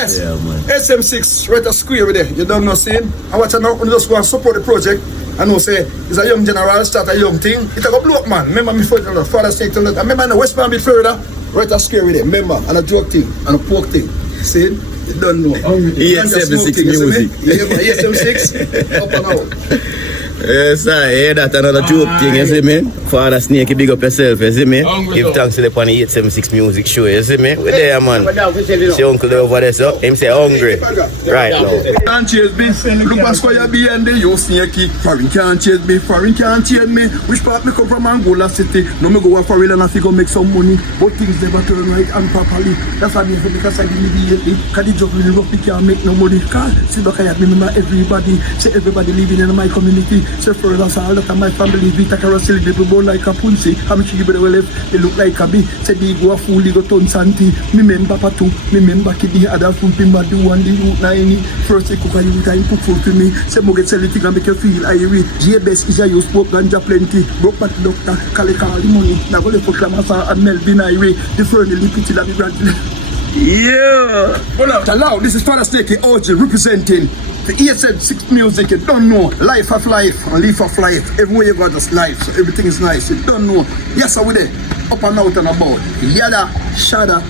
Yes. Yeah, man. SM6, right a square with there. You don't know, see him? I watch now, just go and support the project. I know, say, it's a young general, start a young thing. It's a blow up, man. Remember me for the Fada Snake to that. Remember in the West Palm bit further, right a square with there. Remember, and a joke thing, and a pork thing. See him? You don't know. 876MUZIK. Yeah, man, 876, up and out. Yes, I hear that another joke thing, you see me? Fada Snakie, big up yourself, you see me? Give thanks to the 876MUZIK show, you see me? We're there, man. See uncle there over there, so him say hungry. Right now. Can't chase me. Look at square behind the you Snakie. Foreign can't chase me. Foreign can't chase me. Which part me come from Angola City? No me go a foreign and I go make some money. But things never turn right and properly. That's why me say because I immediately. Cause the job really rough, me can't make no money. Cause see back I remember everybody. Say everybody living in my community. Say for us all that my family we take a silly people born like a pussy. I'm sure you better well left. They look like a bee. Say they go a fool, they go turn santi. Me member papa too. Me member kid the other fool. Me do one the youth 9. First they cook and you time cook food to me. Say mo get sell it and make you feel irie. J-Best is a use smoke ganja plenty. Broke back the doctor. Collect all the money. Now go for Klamasa and Melvin irie. The friendly lipity that be brand. Yeah. Hold up. Hello, this is Fada Snakie OG representing the 876MUZIK. You don't know. Life of life and life of life. Everywhere you go, just life. So everything is nice. You don't know. Yes, I will there. Up and out and about. Yada, shada.